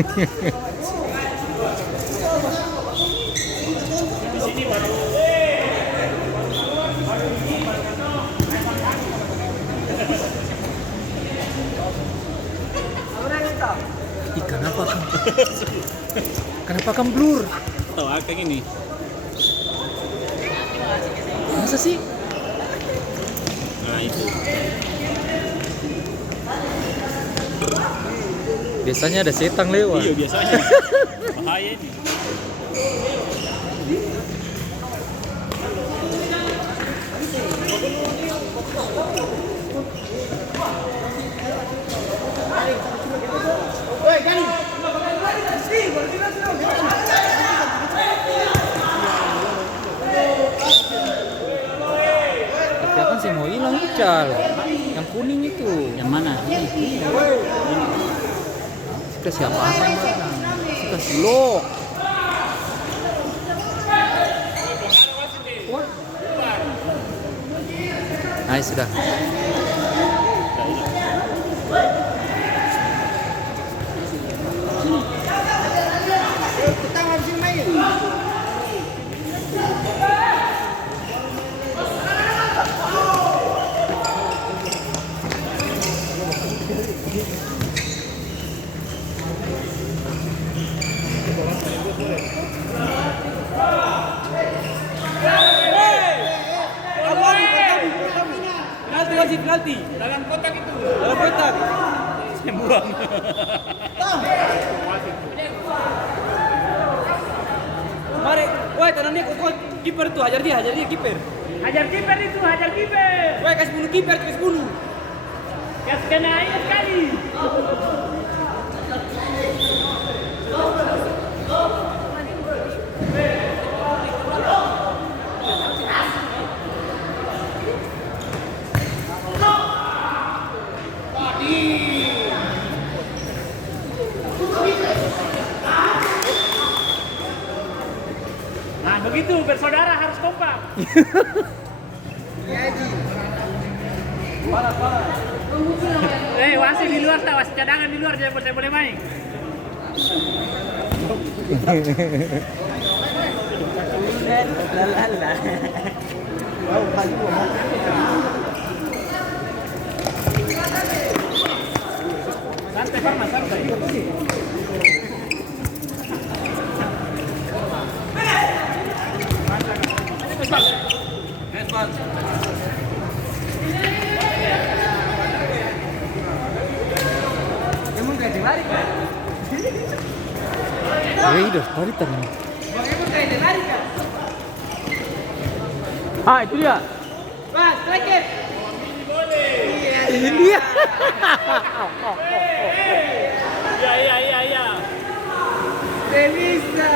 Ih, kenapa kan? Kenapa kan blur? Tahu kayak gini. Masa sih? Nah itu. Biasanya ada setan lewat. Iya biasanya. Bahaya ini. Tapi kan sih mau hilang Ical. Yang kuning itu. Yang mana? Kita siapa asal barang? Kita silok. Nice sudah. Penalti dalam kotak itu. Dalam kotak. Saya buang. Mari, woi tangannya kok kiper tuh, hajar dia kiper. Hajar kiper itu, hajar kiper. Woi kasih bunuh kiper, kasih bunuh. Gas kena air sekali. Nah begitu, bersaudara harus kompak. Wasit di luar, wasit cadangan di luar, jangan boleh main. Santai Farma, santai. Emang gak lari kan? Udah, balik tadi. Bang emang gak lari kan? Ah, itu dia. Mas, striker. Iya. Iya. Devisa.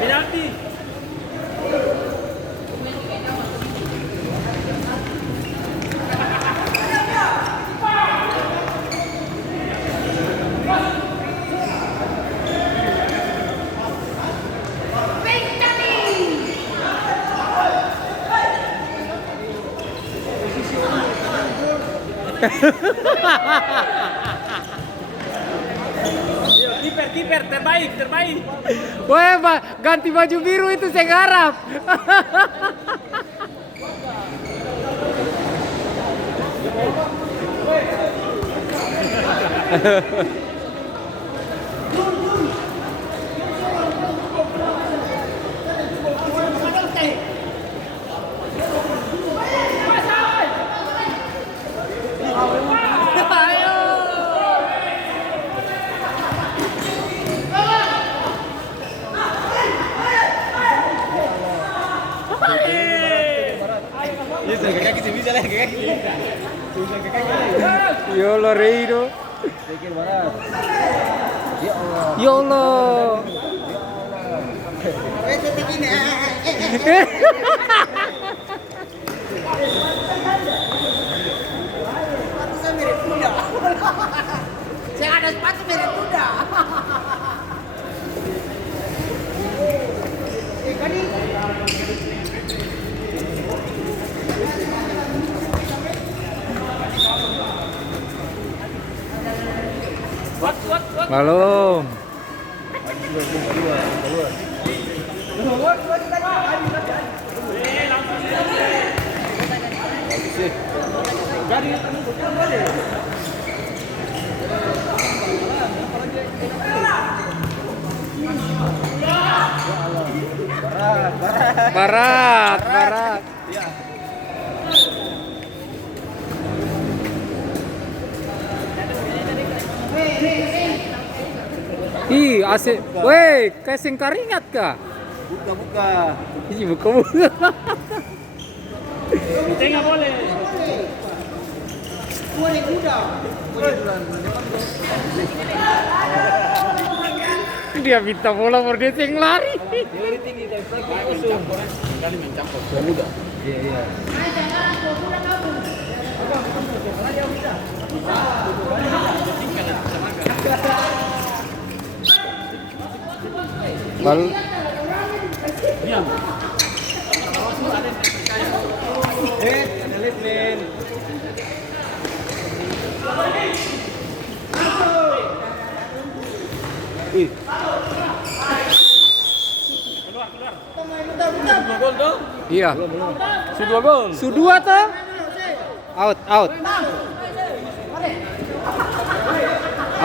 Penalti. Kiper terbaik. Woi, ganti baju biru itu saya garap. Ya Allah, Reido. Ya Allah. Saya ada sepatu merah kuda. Belum. Barat. Ih, asik. Weh, casing karingat kah? Buka. Ih, buka. Kita nggak boleh. Dia minta bola berdesing lari. Teori tinggi tapi praktik kosong. Kali mencampur. Muda. Iya. Bal Ada lane. Gol dong. iya. Sudah gol. Su 2 tuh. Out.